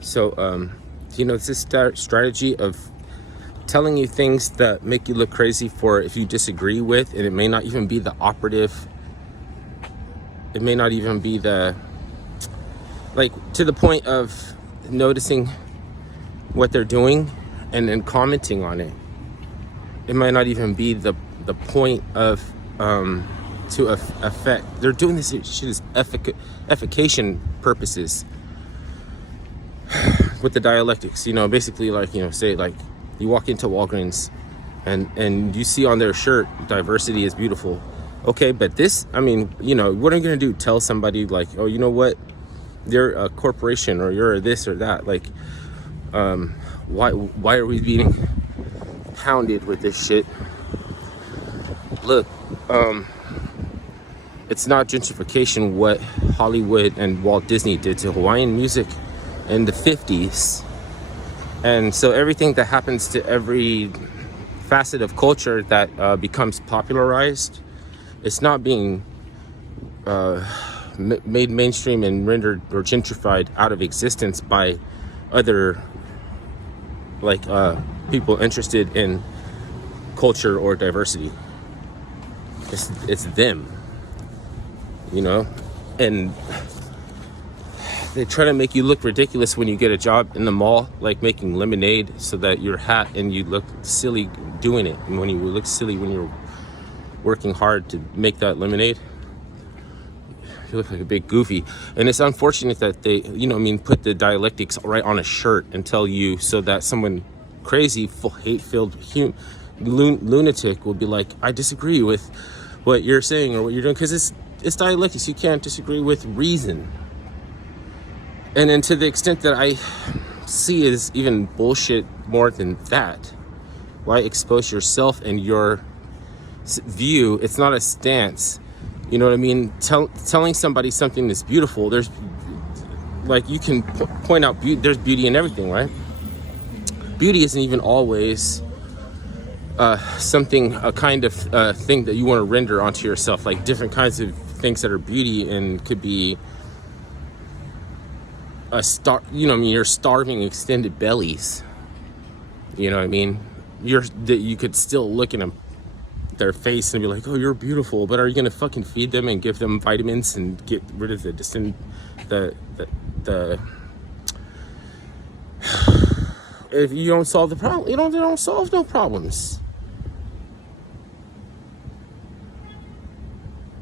So, it's this strategy of telling you things that make you look crazy for if you disagree with, and it may not even be the operative. It may not even be to the point of noticing what they're doing and then commenting on it. It might not even be the point of to affect. They're doing this shit as effication purposes with the dialectics. Basically, say you walk into Walgreens and you see on their shirt, diversity is beautiful. Okay, but this, what are you gonna do? Tell somebody oh, you know what? You're a corporation, or you're this or that. Why are we being pounded with this shit? Look, it's not gentrification what Hollywood and Walt Disney did to Hawaiian music in the 50s. And so everything that happens to every facet of culture that becomes popularized, it's not being made mainstream and rendered or gentrified out of existence by other people interested in culture or diversity. It's them, and they try to make you look ridiculous when you get a job in the mall, like making lemonade, so that your hat and you look silly doing it. And when you look silly when you're working hard to make that lemonade, you look like a big goofy. And it's unfortunate that they, put the dialectics right on a shirt and tell you, so that someone crazy, hate-filled lunatic will be like, I disagree with what you're saying or what you're doing, because it's dialectics. You can't disagree with reason. And then to the extent that I see is even bullshit more than that, why expose yourself and your view? It's not a stance. You know what I mean? Telling somebody something that's beautiful, there's you can point out beauty. There's beauty in everything, right? Beauty isn't even always something, a kind of thing that you want to render onto yourself. Like different kinds of things that are beauty and could be you're starving extended bellies. You know what I mean? You could still look in their face and be like, oh, you're beautiful, but are you gonna fucking feed them and give them vitamins and get rid of the if you don't solve the problem, they don't solve no problems.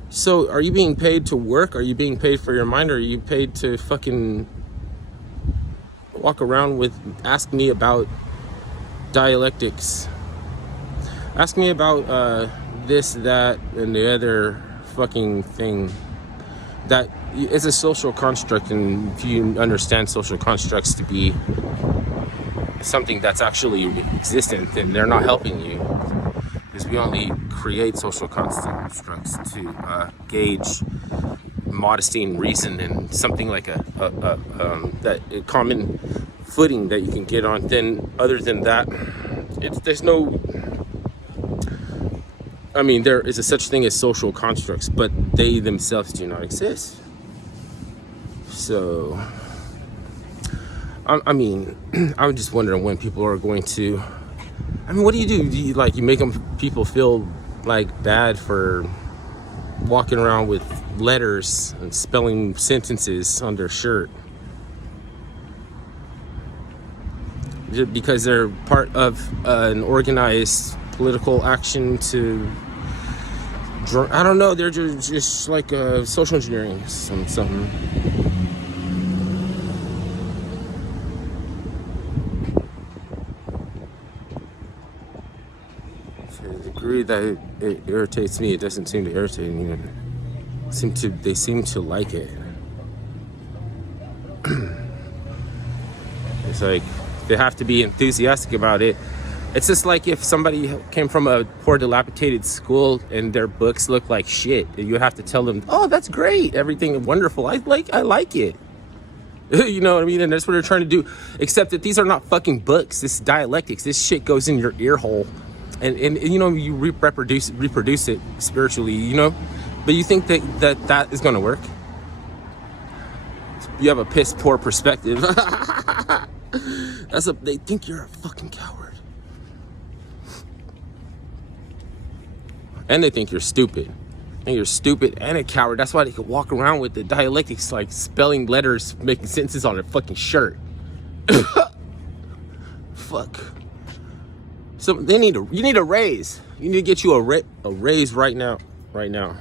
So are you being paid to work? Are you being paid for your mind? Or are you paid to fucking walk around ask me about dialectics? Ask me about this, that, and the other fucking thing. That is a social construct, and if you understand social constructs to be something that's actually existent, then they're not helping you. Because we only create social constructs to gauge modesty and reason and something like a common footing that you can get on. Then other than that, there's no, there is a such thing as social constructs, but they themselves do not exist. So I'm just wondering when people are going to, what do? You make people feel bad for walking around with letters and spelling sentences on their shirt just because they're part of an organized political action to, I don't know, they're just like social engineering something. To the degree that it irritates me, it doesn't seem to irritate me. They seem to like it. It's like they have to be enthusiastic about it. It's just like if somebody came from a poor, dilapidated school and their books look like shit, you have to tell them, oh, that's great, everything wonderful, I like it. You know what I mean? And that's what they're trying to do. Except that these are not fucking books. This is dialectics. This shit goes in your ear hole. And you reproduce it spiritually, But you think that is going to work? You have a piss poor perspective. They think you're a fucking coward. And they think you're stupid. And you're stupid and a coward. That's why they can walk around with the dialectics, like spelling letters, making sentences on their fucking shirt. Fuck. So you need a raise. You need to get you a raise right now. Right now.